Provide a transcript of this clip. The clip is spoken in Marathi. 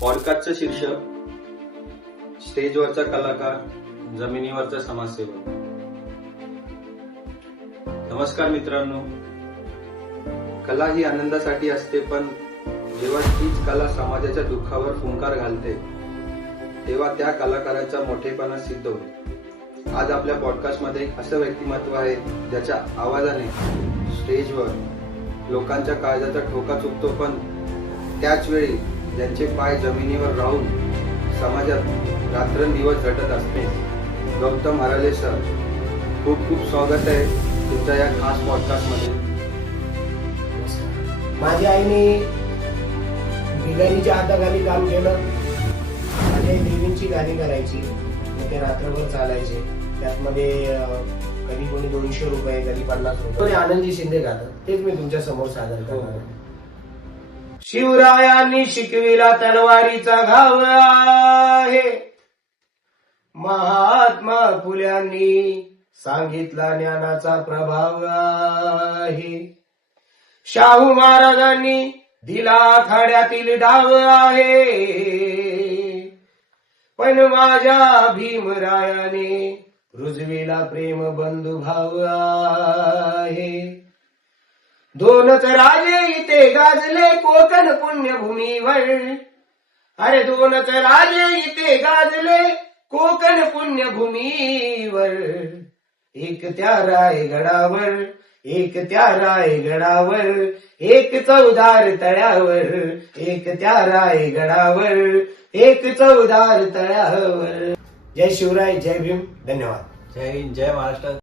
पॉडकास्टचं शीर्षक स्टेजवरचा कलाकार, जमिनीवरचा समाजसेवक. नमस्कार मित्रांनो. कला ही आनंदासाठी असते, पण जेव्हा तीच कला समाजाच्या दुःखावर फुंकार घालते तेव्हा त्या कलाकाराचा मोठेपणा सिद्ध होतो. आज आपल्या पॉडकास्टमध्ये एक असं व्यक्तिमत्व आहे ज्याच्या आवाजाने स्टेजवर लोकांच्या काळजाचा ठोका चुकतो, पण त्याच वेळी ज्यांचे पाय जमिनीवर राहून समाजात रात्रंदिवस झटत असते. गौतम हराले सर, खूप खूप स्वागत आहे तुमच्या या खास पॉडकास्टमध्ये. माझ्या आईने बिगारीच्या हाताखाली काम केलं. माझ्या आई देवींची गाणी करायची, ते रात्रभर चालायचे. त्यातमध्ये कधी कोणी 200 रुपये, कधी 50 रुपये. आनंदी शिंदे गातात, तेच मी तुमच्या समोर सादर करणार. शिवरायांनी शिकविला तलवारीचा घाव आहे, महात्मा फुल्यांनी सांगितला ज्ञानाचा प्रभाव आहे, शाहू महाराजांनी दिला खाड्यातील डाव आहे, पण माझ्या भीमरायाने रुजविला प्रेम बंधुभाव आहे. दोनच राजे इथे गाजले कोकण पुण्यभूमीवर, अरे दोनच राजे इथे गाजले कोकण पुण्यभूमीवर. एक त्या रायगडावर, एक त्या रायगडावर, एक चौदार तळ्यावर, एक त्या रायगडावर, एक चौदार तळ्यावर. जय शिवराय, जय भीम, धन्यवाद. जय हिंद, जय महाराष्ट्र.